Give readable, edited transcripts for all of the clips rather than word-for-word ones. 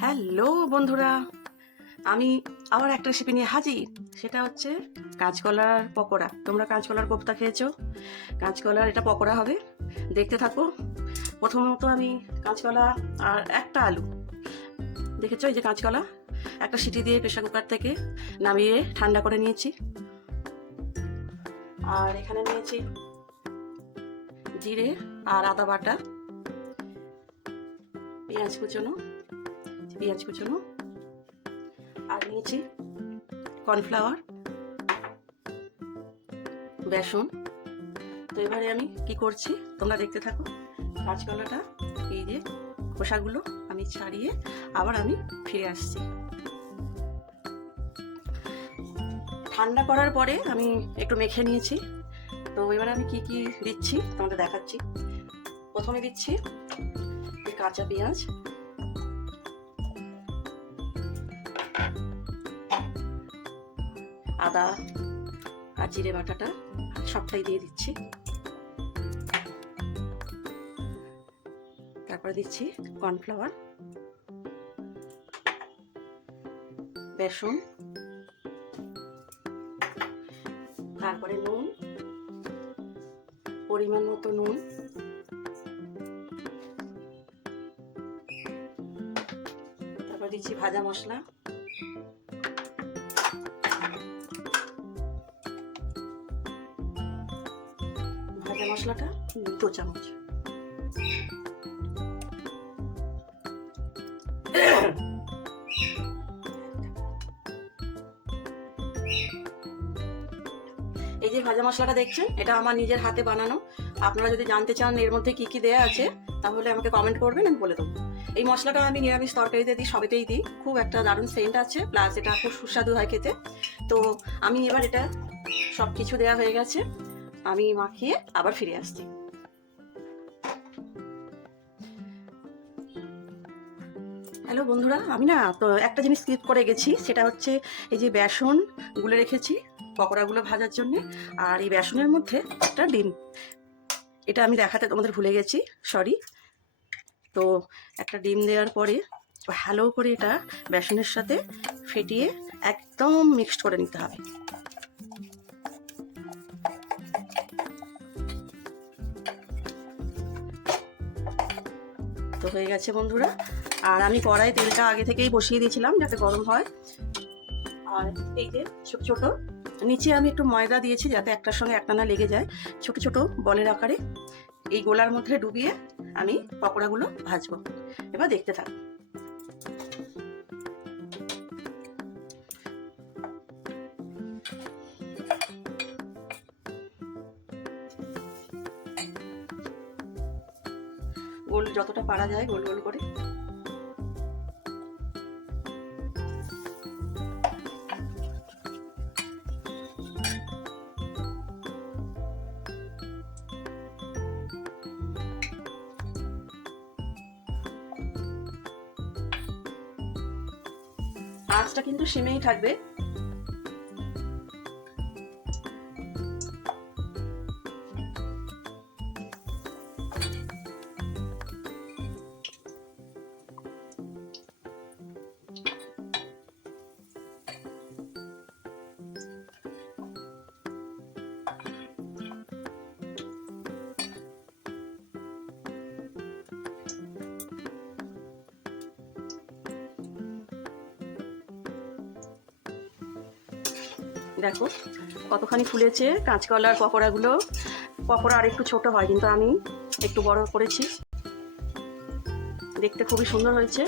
Hello বন্ধুরা, আমি আবার একটা রেসিপি নিয়ে হাজির। সেটা হচ্ছে কাঁচকলার পকোড়া। তোমরা কাঁচকলার কোপ্তা খেয়েছো, কাঁচকলার এটা পকোড়া হবে। দেখতে থাকো। প্রথমত আমি কাঁচকলা আর একটা আলু, দেখেছো এই যে কাঁচকলা, একটা সিটি দিয়ে প্রেসার কুকার থেকে নামিয়ে ঠান্ডা করে নিয়েছি। আর এখানে নিয়েছি জিরে আর আদা বাটা, পেঁয়াজ কুচোনো, আর নিয়েছি কর্নফ্লাওয়ার, বেসন। তো এবারে আমি কি করছি তোমরা দেখতে থাকো। কাঁচকলাটা এই যে খোসাগুলো আমি ছাড়িয়ে আবার আমি ফিরে আসছি। ঠান্ডা করার পরে আমি একটু মেখে নিয়েছি। তো এবারে আমি কি কি দিচ্ছি তোমাদের দেখাচ্ছি। প্রথমে দিচ্ছি কাঁচা পেঁয়াজ, আদা আর জিরে বাটাটা সবটাই দিয়ে দিচ্ছি। তারপরে দিচ্ছি কর্নফ্লাওয়ার, বেসন, তারপরে নুন, পরিমাণ মতো নুন, তারপর দিচ্ছি ভাজা মশলা, ভাজা মশলাটা 2 চামচ, এই যে ভাজা মশলাটা দেখছেন এটা আমার নিজের হাতে বানানো। আপনারা যদি জানতে চান এর মধ্যে কি কি দেয়া আছে তাহলে আমাকে কমেন্ট করবেন, আমি বলে দেবো। এই মশলাটা আমি নিরামিষ তরকারিতে দিই, সবেতেই দিই। খুব একটা দারুণ সেন্ট আছে, প্লাস এটা খুব সুস্বাদু হয় খেতে। তো আমি এবার এটা সব কিছু দেওয়া হয়ে গেছে, আমি মাখিয়ে আবার ফিরে আসছি। হ্যালো বন্ধুরা, আমি না তো একটা জিনিস স্কিপ করে গেছি। সেটা হচ্ছে এই যে বেসন গুলে রেখেছি পকোড়াগুলো ভাজার জন্য, আর এই বেসনের মধ্যে একটা ডিম, এটা আমি দেখাতে তোমাদের ভুলে গেছি, সরি। তো একটা ডিম দেওয়ার পরে ভালো করে এটা বেসনের সাথে ফেটিয়ে একদম মিক্সড করে নিতে হবে। তো হয়ে গেছে বন্ধুরা। আর আমি কড়াই তেলটা আগে থেকেই বসিয়ে দিয়েছিলাম যাতে গরম হয়। আর এই যে ছোট ছোট নিচে আমি একটু ময়দা দিয়েছি যাতে একটার সঙ্গে একটা না লেগে যায়। ছোট ছোট বলের আকারে এই গোলার মধ্যে ডুবিয়ে আমি পকোড়াগুলো ভাজবো। এবার দেখতে থাক। গোল যতটা পারা যায় গোল গোল করে। আঁচটা কিন্তু সিমেই থাকবে। দেখো কতখানি ফুলেছে কাঁচকলার পকোড়াগুলো। পকোড়া আর একটু ছোট হয়, কিন্তু আমি একটু বড় করেছি। দেখতে খুবই সুন্দর হয়েছে।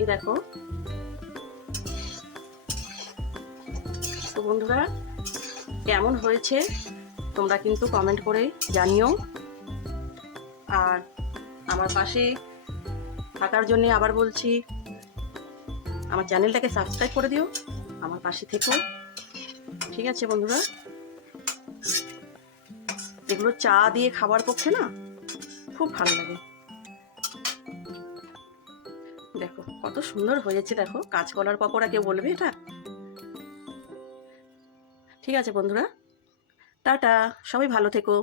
এই দেখো। তো বন্ধুরা কেমন হয়েছে তোমরা কিন্তু কমেন্ট করে জানিও। আর আমার পাশে থাকার জন্য আবার বলছি, আমার চ্যানেলটাকে সাবস্ক্রাইব করে দিও, আমার পাশে থেকো। ঠিক আছে বন্ধুরা, এগুলো চা দিয়ে খাবার পক্ষে না খুব ভালো লাগে। দেখো কত সুন্দর হয়েছে, দেখো কাঁচকলার পকোড়া, কেউ বলবে এটা। ঠিক আছে বন্ধুরা, টাটা, সবাই ভালো থেকো।